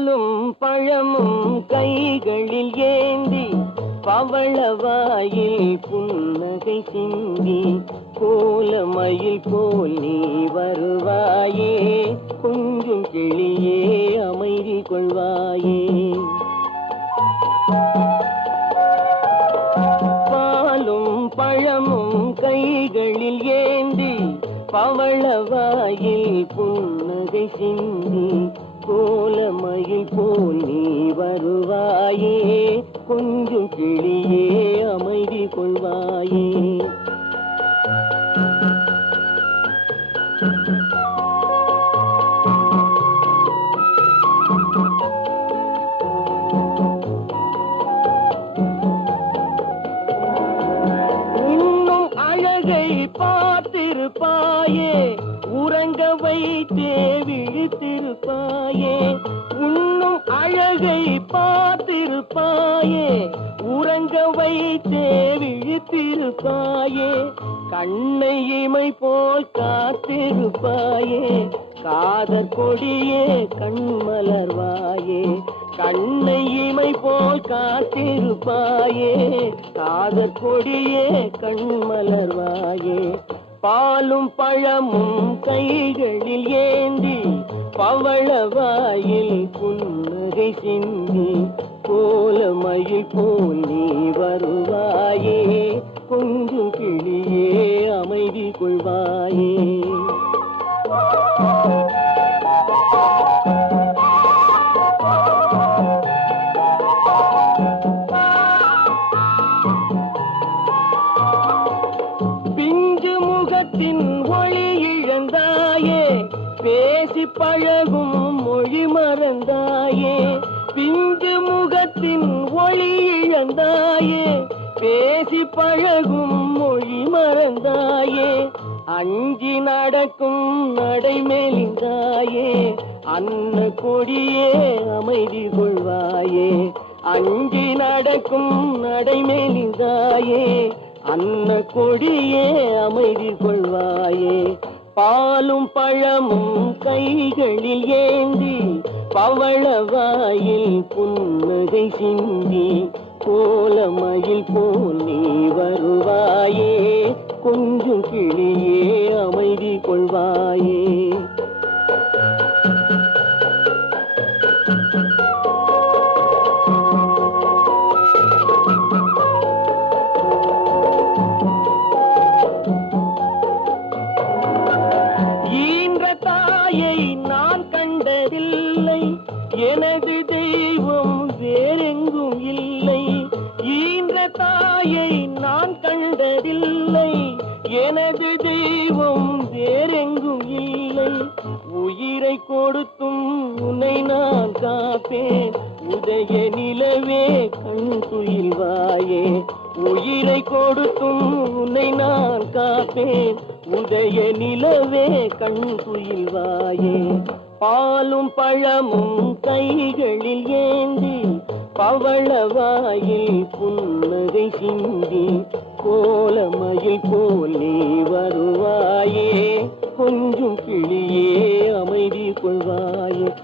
பாலும் பழமும் கைகளில் ஏந்தி பவளவாயில் புன்னகை சிந்தி கோலமயில் போல் நீ வருவாயே கொஞ்சம் கிளியே அமைதி கொள்வாயே. பாலும் பழமும் கைகளில் ஏந்தி பவளவாயில் புன்னகை சிந்தி கோல போல் நீ வருவாயே கொஞ்சம் கிளியே அமைதி கொள்வாயே. இன்னும் அழகை பார்த்திருப்பாயே உறங்க வைத்தே விழித்திருப்பாயே. அழகை பார்த்திருப்பாயே உறங்க வைத்தே விழித்திருப்பாயே கண்ணை இமை போல் காத்திருப்பாயே காதற் கொடியே கண்மலர்வாயே கண்ணை இமை போல் காத்திருப்பாயே காதற் கொடியே கண்மலர்வாயே பாலும் பழமும் கைகளில் ஏந்தி பவளவாயில் புன்னகை சிந்தி கோலமயில் போல் நீ வருவாயே கொஞ்சம் கிளியே அமைதி கொள்வாயே. முகத்தின் ஒளி இழந்தாயே பேசி பழகும் மொழி மறந்தாய். பிஞ்சு முகத்தின் ஒளி இழந்தாயே. பேசி பழகும் மொழி மறந்தாயே. அஞ்சி நடக்கும் நடைமேலிந்தாயே அன்ன கொடியே அமைதி கொள்வாயே. அஞ்சி நடக்கும் நடைமேலிந்தாயே அன்ன கொடியே அமைதி கொள்வாயே. பாலும் பழமும் கைகளில் ஏந்தி பவளவாயில் புன்னகை சிந்தி கோலமயில் போல் நீ வருவாயே கொஞ்சம் கிளியே அமைதி கொள்வாய். செல்வம் வேறெங்கும் இல்லை. ஈன்ற தாயை நான் கண்டதில்லை. எனது தெய்வம் வேறெங்கும் இல்லை. உயிரை கொடுத்தும் உன்னை நான் காப்பேன். உதய நிலவே கண் துயில்வாயே உயிரை கொடுத்தும் உன்னை நான் காப்பேன். உதய நிலவே கண் துயில்வாயே பாலும் பழமும் கைகளில் ஏந்தி பவளவாயில் புன்னகை சிந்தி கோலமயில் போல் நீ வருவாயே. கொஞ்சம் கிளியே அமைதி கொள்வாயே.